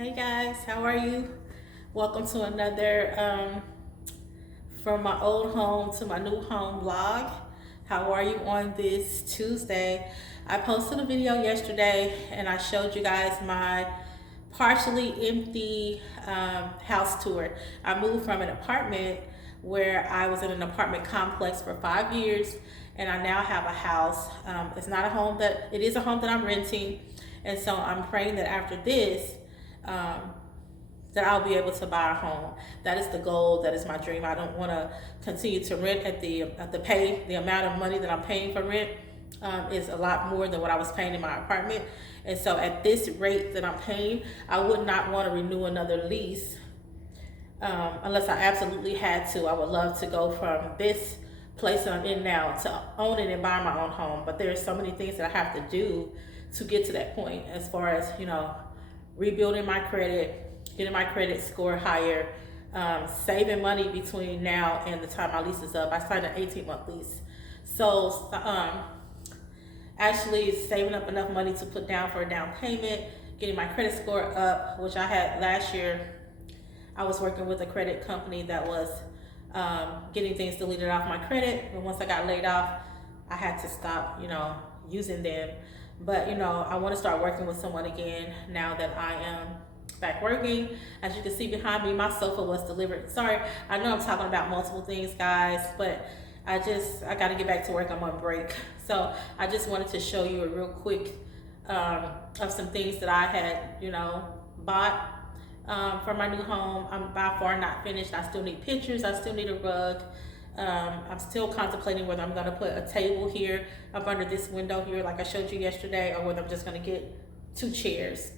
Hey guys, how are you? Welcome to another from my old home to my new home vlog. How are you on this Tuesday? I posted a video yesterday and I showed you guys my partially empty house tour. I moved from an apartment where I was in an apartment complex for 5 years, and I now have a house. It's not a home that, it is a home that I'm renting, and so I'm praying that after this, um, that I'll be able to buy a home. That is the goal. That is my dream. I don't want to continue to rent at the pay. The amount of money that I'm paying for rent is a lot more than what I was paying in my apartment. And so at this rate that I'm paying, I would not want to renew another lease unless I absolutely had to. I would love to go from this place that I'm in now to owning and buying my own home. But there's so many things that I have to do to get to that point, as far as, rebuilding my credit, getting my credit score higher, saving money between now and the time my lease is up. I signed an 18-month lease. So actually saving up enough money to put down for a down payment, getting my credit score up, which I had last year. I was working with a credit company that was getting things deleted off my credit. And once I got laid off, I had to stop, using them. But, I want to start working with someone again now that I am back working. As you can see behind me, my sofa was delivered. Sorry, I know I'm talking about multiple things, guys, but I got to get back to work. I'm on break. So I just wanted to show you a real quick of some things that I had, bought for my new home. I'm by far not finished. I still need pictures. I still need a rug. I'm still contemplating whether I'm going to put a table here up under this window here like I showed you yesterday, or whether I'm just going to get 2 chairs.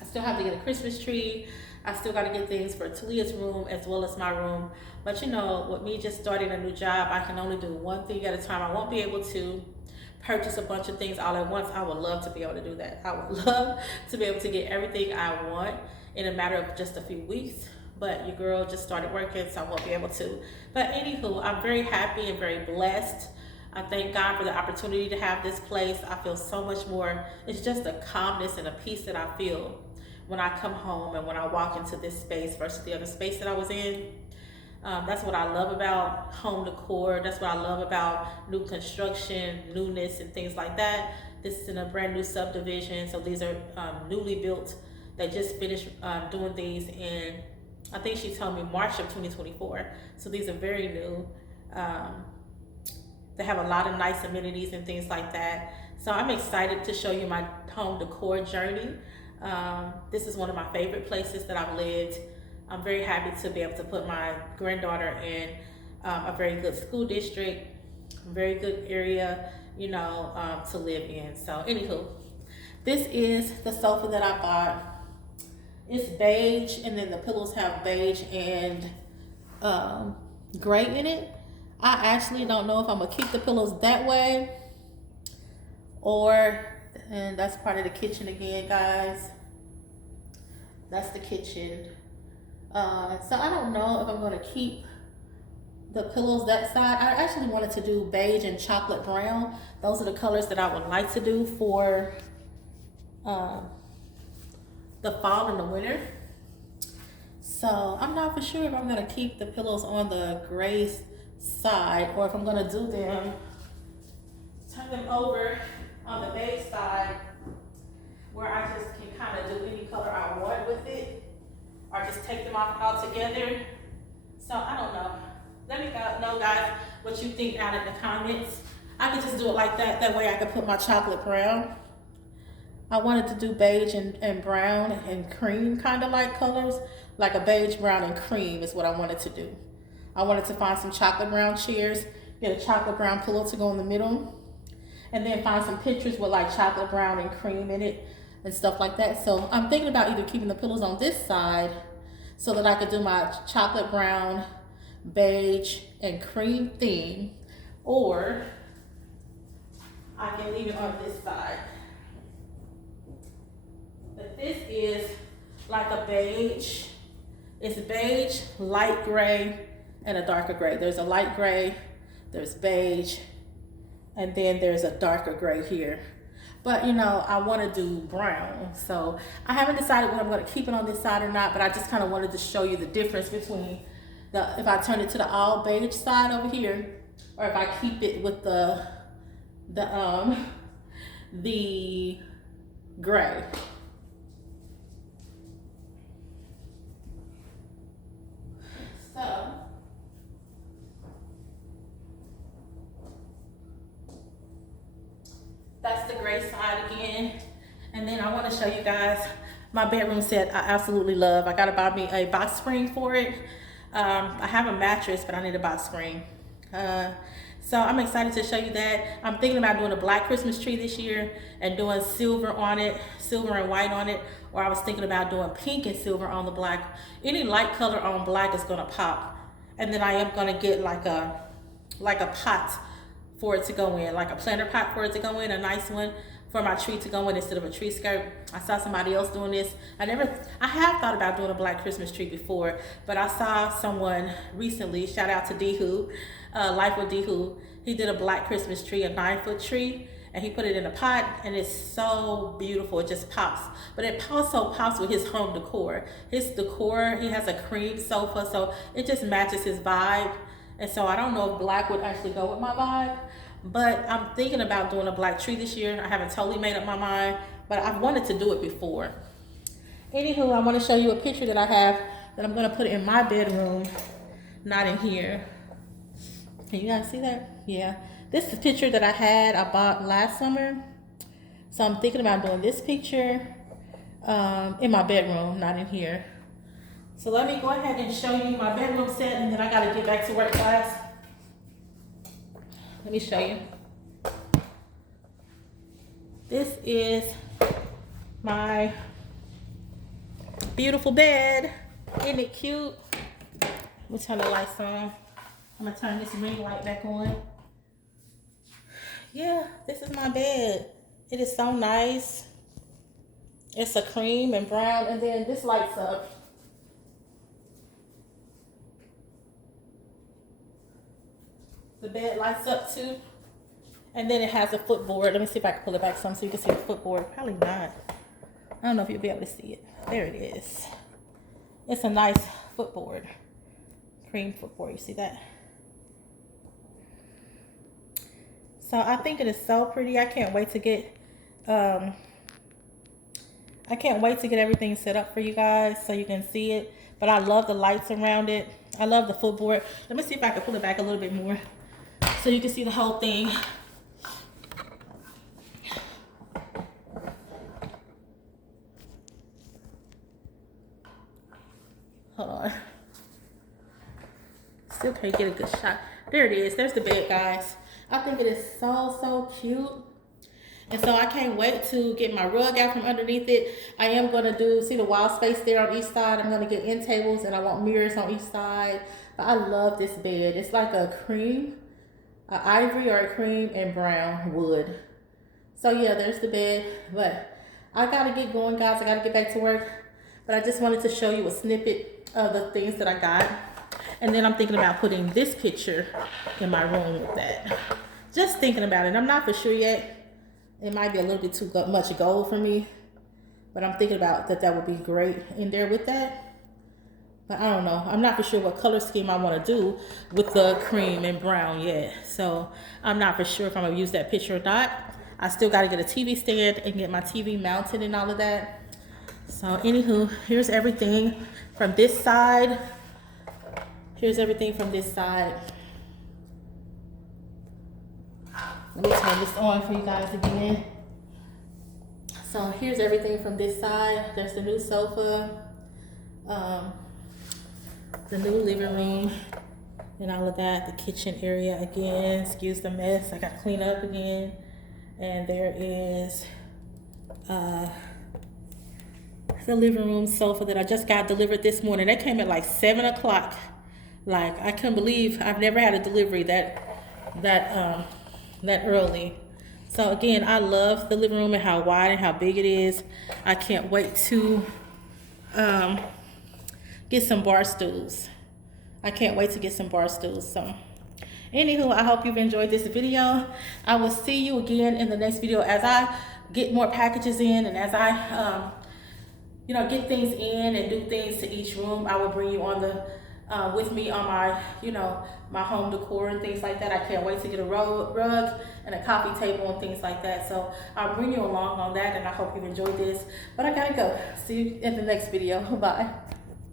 I still have to get a Christmas tree. I still got to get things for Talia's room as well as my room. But with me just starting a new job, I can only do one thing at a time. I won't be able to purchase a bunch of things all at once. I would love to be able to do that. I would love to be able to get everything I want in a matter of just a few weeks. But your girl just started working, so I won't be able to. But anywho, I'm very happy and very blessed. I thank God for the opportunity to have this place. I feel so much more. It's just a calmness and a peace that I feel when I come home and when I walk into this space versus the other space that I was in. That's what I love about home decor. That's what I love about new construction, newness, and things like that. This is in a brand new subdivision, so these are newly built. They just finished doing these in, I think she told me, March of 2024. So these are very new. They have a lot of nice amenities and things like that. So I'm excited to show you my home decor journey. This is one of my favorite places that I've lived. I'm very happy to be able to put my granddaughter in a very good school district, very good area, to live in. So anywho, this is the sofa that I bought. It's beige, and then the pillows have beige and gray in it. I actually don't know if I'm gonna keep the pillows that way, and that's part of the kitchen again, guys. That's the kitchen. So I don't know if I'm gonna keep the pillows that side. I actually wanted to do beige and chocolate brown. Those are the colors that I would like to do for the fall and the winter. So I'm not for sure if I'm gonna keep the pillows on the gray side, or if I'm gonna do them, turn them over on the beige side, where I just can kind of do any color I want with it, or just take them off altogether. So I don't know. Let me know, guys, what you think down in the comments. I could just do it like that. That way I could put my chocolate brown. I wanted to do beige and brown and cream kind of like colors. Like a beige, brown, and cream is what I wanted to do. I wanted to find some chocolate brown chairs, get a chocolate brown pillow to go in the middle, and then find some pictures with like chocolate brown and cream in it and stuff like that. So I'm thinking about either keeping the pillows on this side so that I could do my chocolate brown, beige, and cream theme, or I can leave it on this side. But this is like a beige. It's beige, light gray, and a darker gray. There's a light gray, there's beige, and then there's a darker gray here. but you know, I want to do brown. So I haven't decided whether I'm going to keep it on this side or not, but I just kind of wanted to show you the difference between if I turn it to the all beige side over here, or if I keep it with the gray. So that's the gray side again. And then I want to show you guys my bedroom set. I absolutely love. I gotta buy me a box spring for it. I have a mattress, but I need a box spring. So I'm excited to show you that. I'm thinking about doing a black Christmas tree this year and doing silver on it, silver and white on it, or I was thinking about doing pink and silver on the black. Any light color on black is gonna pop. And then I am gonna get like a pot for it to go in, like a planter pot for it to go in, a nice one for my tree to go in instead of a tree skirt. I saw somebody else doing this. I have thought about doing a black Christmas tree before, but I saw someone recently, shout out to D-Who, Life with D-Who. He did a black Christmas tree, a 9-foot tree, and he put it in a pot, and it's so beautiful. It just pops. But it also pops with his home decor. His decor, he has a cream sofa, so it just matches his vibe. And so I don't know if black would actually go with my vibe, but I'm thinking about doing a black tree this year. I haven't totally made up my mind, but I've wanted to do it before. Anywho, I want to show you a picture that I have that I'm going to put in my bedroom, not in here. Can you guys see that? Yeah. This is a picture that I bought last summer. So I'm thinking about doing this picture in my bedroom, not in here. So let me go ahead and show you my bedroom set, and then I got to get back to work, guys. Let me show you. This is my beautiful bed. Isn't it cute? Let me turn the lights on. I'm gonna turn this ring light back on. Yeah, this is my bed. It is so nice. It's a cream and brown, and then this lights up. The bed lights up too. And then it has a footboard. Let me see if I can pull it back some so you can see the footboard. Probably not. I don't know if you'll be able to see it. There it is. It's a nice footboard. Cream footboard. You see that? So I think it is so pretty. I can't wait to get everything set up for you guys so you can see it. But I love the lights around it. I love the footboard. Let me see if I can pull it back a little bit more so you can see the whole thing. Hold on. Still can't get a good shot. There it is. There's the bed, guys. I think it is so cute. And so I can't wait to get my rug out from underneath it. I am going to see the wall space there on each side. I'm going to get end tables, and I want mirrors on each side. But I love this bed. It's like a cream, an ivory or a cream and brown wood. So yeah, there's the bed. But I got to get going, guys. I got to get back to work. But I just wanted to show you a snippet of the things that I got. And then I'm thinking about putting this picture in my room with that. Just thinking about it. I'm not for sure yet. It might be a little bit too much gold for me, but I'm thinking about that would be great in there with that. But I don't know. I'm not for sure what color scheme I want to do with the cream and brown yet. So I'm not for sure if I'm going to use that picture or not. I still got to get a TV stand and get my TV mounted and all of that. So anywho, here's everything from this side. Here's everything from this side. Let me turn this on for you guys again. So here's everything from this side. There's the new sofa, the new living room, and all of that. The kitchen area again. Excuse the mess. I got to clean up again. And there is the living room sofa that I just got delivered this morning. That came at like 7 o'clock. Like, I couldn't believe I've never had a delivery that early. So again, I love the living room and how wide and how big it is. I can't wait to get some bar stools. I can't wait to get some bar stools. So anywho, I hope you've enjoyed this video. I will see you again in the next video as I get more packages in, and as I get things in and do things to each room, I will bring you on the with me on my my home decor and things like that. I can't wait to get a rug and a coffee table and things like that. So I'll bring you along on that, and I hope you enjoyed this. But I gotta go. See you in the next video. Bye.